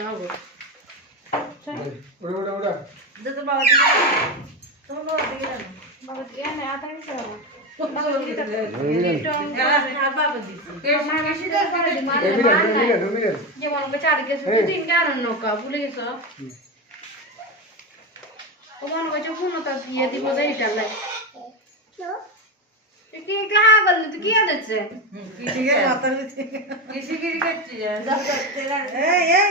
নেবো ওটা ওটা ওটা যে তোর বাবা দিকে তোমার বাবা দিকে জানো বাবা দিয়ে না আতা নিতে হবে আর বাবা দিছে মিলে মিলে মিলে যেমন ওকে চার গেছে এই। তিন গান নৌকা ভুলে গেছ ও মনে করছে পূর্ণতা দিয়ে দিব যে এটা লাই কি কাহা বললি তুই কি আদেছে কিসিকে মাথা নিচে কিসিগিরি করছিস এই এই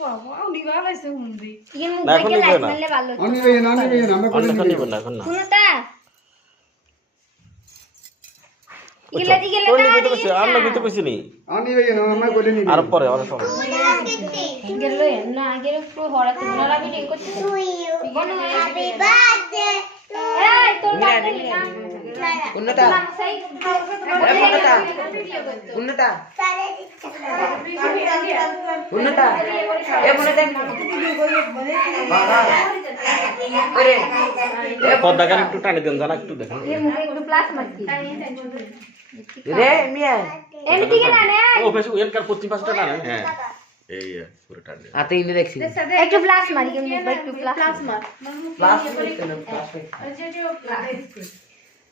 বাবা উনি গালাইছে হুন্দি। না এখন আচ্ছা, নিবে না। আমি নিবে না নিবে না আমরা করে নিবে না এখন না। শুনতা আচ্ছা। আর পরে আর সময় না আগে একটু হড়া তোমরা লাগি ঠিক করতে হ্যাপি বার্থডে এই তোর বার্থডে না উন্নতা সেই উন্নতা উন্নতা উন্নতা এ উন্নতা ওরে পর্দা গান একটু টানে দেন জানা একটু দেখেন মুখে একটু প্লাস মারছি রে মিয়া এমনি দিকে না নে ও ফেস এনকার পশ্চিম পাশটা টানে হ্যাঁ এই ইয়া, পুরো টানে হাতে ইনে দেখছি একটু প্লাস মারি কিন্তু মুখে একটু প্লাস মার ক্লাস করতে না ক্লাস যে যে প্লাস বাবা এর আগে মুখে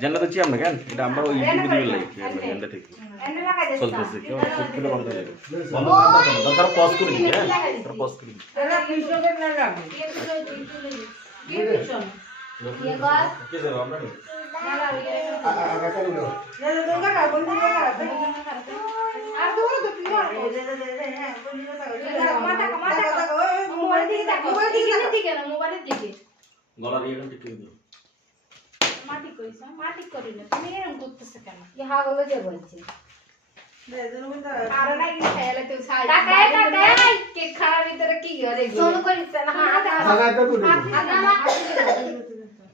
জানলা তো চি আমরা কেন? এটা আমরা ওই ইউটিউবে দিবে লাইক জানলা ঠিক। চলতেছে কি সবগুলো বন্ধ হয়ে যাবে। বন্ধ করতে পজ করে দিই হ্যাঁ? তোর পজ করে দিই। দাদা কিছু করে না লাগবে খানা একটা তো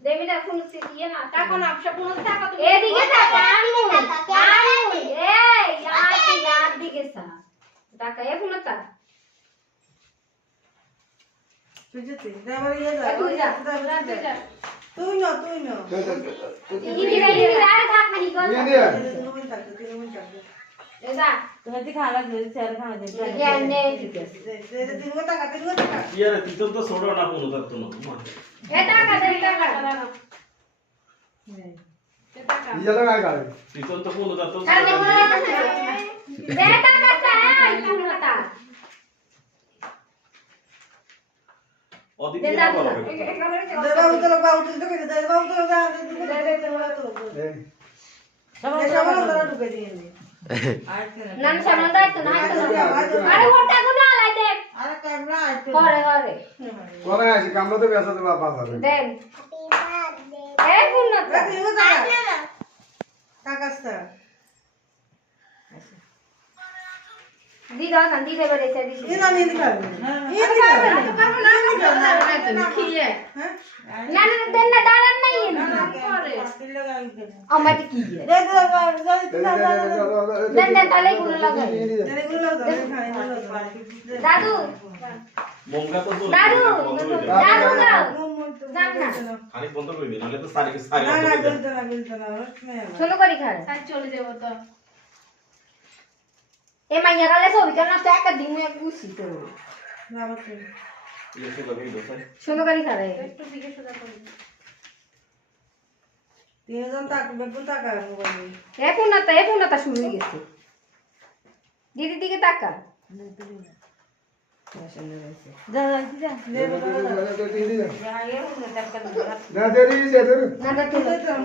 দেমিটা কোন ইয়ে না টাকা না আপসা কোন টাকা তো এদিকে টাকা আনমু আনমু এই আর কি আর দিকে সা টাকা এ কোন তা তুই যা তুই যা তুই না তুই না ইনি রে ইনি আর থাক না হিগল নিয়ে নিয়ে এ যা তুই খালা দে চার খালা দে ইয়া নে ঠিক আছে দে দে তিন টাকা তিন টাকা ইয়ারে তিতল তো ছোড়ো না কোনো তার তো না এ টাকা দে টাকা ইয়ে লাগা গাড়ি তিতল তো কোনো তার তো তাহলে মনে রাখতে দে টাকা তা এই কোন তা অদিতি দে না দাদা বলো দে বাবু তো বাবু তো কে দে বাবু তো দে দে দে তোরা তো এই সবাই সবাই তোরা দিদা না দিদা বেড়ে চা দিছি না নি দিদা এই দিদা তো পারব না নি দিদা না তুমি খিয়ে না না দেন না দাঁড়ান নাই পরে আমার কি রে দে দে দেন দেন তালে গুলো লাগাই তালে গুলো লাগাই দাদু মঙ্গা তো দাদু দাদু দাও যান না খালি বন্ধ করে দিন নালে তো সারি সারি চলো করি খা সারি চলে যাব তো E mañana le fabrican una estaca de un gusito. শুনো কারি খাবে তিনজন তাক বেগুন তাকা মোবাইল এখন না তা এখন না তা শুনে গেছে দিদি দিকে তাকা যা যা যা দে দে দে না দে দে দে না দে দে দে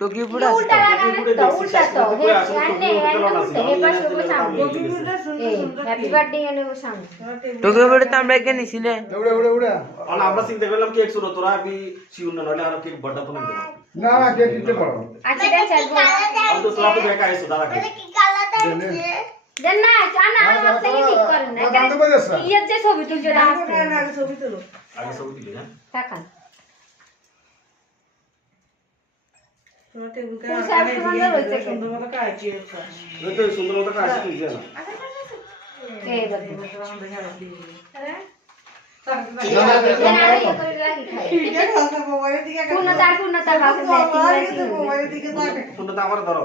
টুকি পুরা উল্টা লাগানো তো উল্টা তো হে আনে আনে উল্টা হে পাশে বসে সামনে এই হ্যাপি বার্থডে এনে বসে সামনে টুকি পুরা তো আমরা এখানে নিছি না উড়ে উড়ে উড়ে আর আমরা চিন্তা করলাম কেক শুনো তোরা আমি শিউন না নলে আর কেক বড়টা তো নিতে পারবো না না কে দিতে পারো আচ্ছা দেন চাইবো আমি তো তোরা তো বেকা আইছো দাদা কে দেন না জানা আসতে কি ঠিক করেন না দাম তো বলেছ ইয়ে যে ছবি তুলছে না আসতে ना ना ছবি তোলো আগে সব দিলি না তাকান তোমার টেবিল কাজ সুন্দর মতো কাজ সুন্দর মতো কাজ কি? জানো আমার ধরো।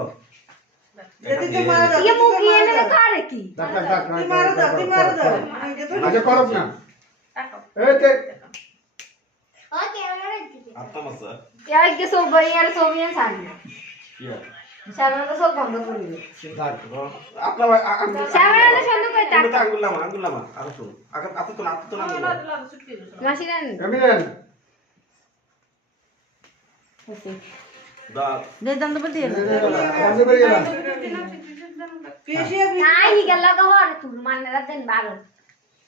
করব না। ইয়ার কে সব ইয়ার সব ইয়ার সামনে সামনে তো সব বন্ধ করে দিবে আপনার সামনে তো সন্ধু কই টাকা তো আঙ্গুল লামা আঙ্গুল লামা আর তো আগত আপনি তো না আপনি তো না মাসি দেন আমি দেন দা দে দাম তো বলি দাম তো বলি না পেশে আপনি নাই গেল গহর তুর মানেরা দেন ভালো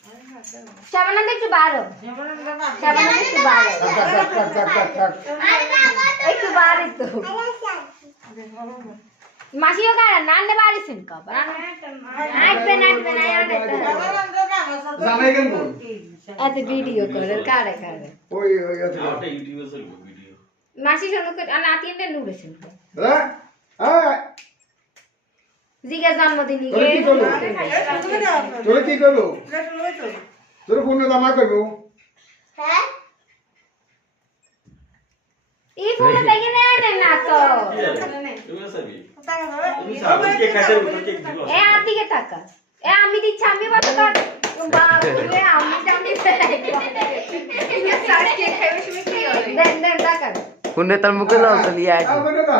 शबनम एक तो बारो शबनम एक बारो टक टक टक टक टक एक बारी तो। मासी हो गाना नान ने बारी सुन का पर नाच पे नाच पे नया ने जमेगन बोल? एत वीडियो कर कारे कारे ओय ओय एत आटे यूट्यूबर से वीडियो। मासी सुन को अनाती ने नूर सुन। को हाँ? हाँ? হ্যাঁ জিগা জন্মদিন তোরে কি করলো তোরে কি করলো তোরে কোন দামা করবো এই ফোনে দেখে না দেন না তো তুমি আসাবি তুমি সাবি কেক কাটে কেক দিব এ আদিকে তাকা এ আমি দিচ্ছি আমি বাদ কর বাপরে আমি জানি দেন দেন তাকা কোনে তার মুখে লাল চলিয়ে আ আছে বনে দা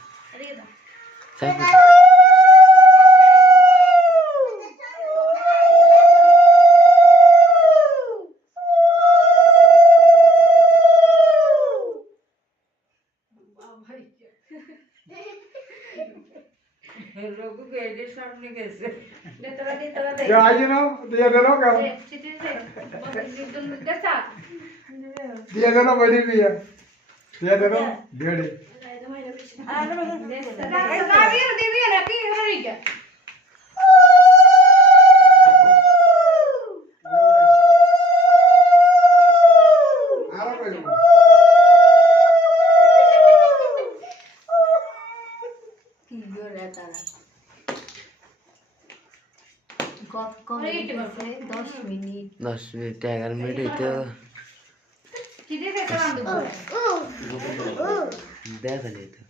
thank you Yeah, you know, dia dulu kan. Dia dulu body dia. Dia dulu, dia deh. চিঠি দে দে চা দিয়ে দেন বইদি বিয়ে দিয়ে দেন বিয়ে Sabia,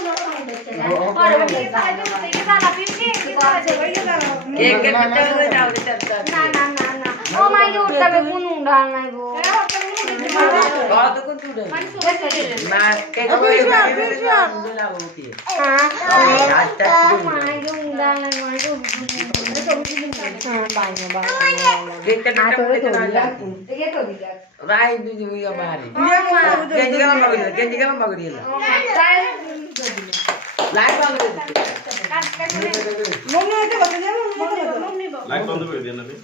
एक राय तुझी मुलगा बाहेर गेंजी गेला बघितलं गेंजी गेला লাইট বন্ধ করে দিন মম্মি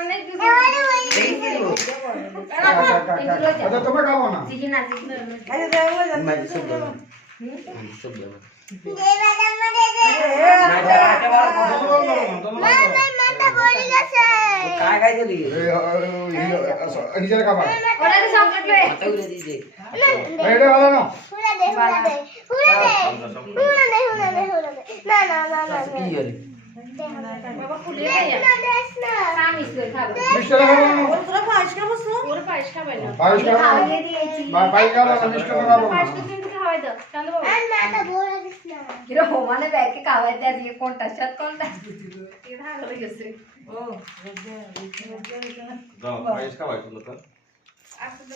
আমি কি তোমরা দিয়ে পারুম না তো আচ্ছা তুমি খাবো না আরে দেবো জানি মাঝে সব দেবো মাঝে সব দেবো কায় কায় চলি নিজের খাবার ওরা তো চকলেট লয়ে মাথা ঘুরে দিয়েছে এটা ভালো না কি হলি বাবা খুলে দেয়া সামিস লয়ে খাবো মিষ্টি খাবো না ওর তোরা পায়েস খাবো তো ওরে পায়েস খাবে না পায়েস খাবো না কোনটার সাথে কোনটা গেছে ও পায়েস খাওয়াই তো আসলে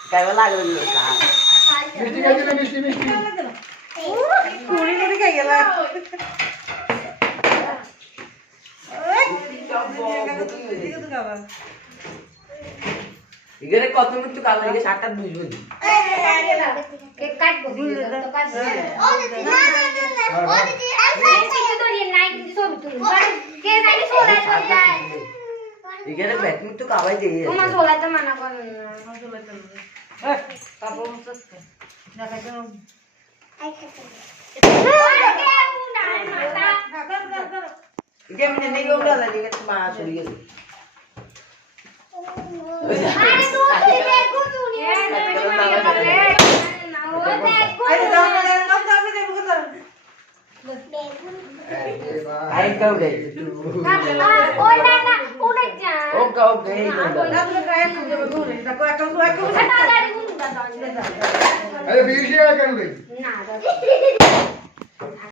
মিষ্টি খাইছি না মিষ্টি মিষ্টি কুড়ি কুড়ি খাই গেল ইগরে কত মুক্ত কালো ইগে সাতটা বুঝবো নি কেক কাটবো তো কাটবো ইগরে ব্যাট মুক্ত কাবাই দিয়ে তোমার ঝোলাতে মানা করেন কাপড় মুছতে দেখা কেন ইগে মানে নেই ওটা লাগে তো पापा मुझसे ना कहते हो आई कहते ये मैंने नहीं उड़ा था लेकिन तुम्हारा चली गई अरे तो तू देखो तूने अरे ना ना ना आई कब गई ओ ना ना ओका ओका हे अरे बीजी काय करू रे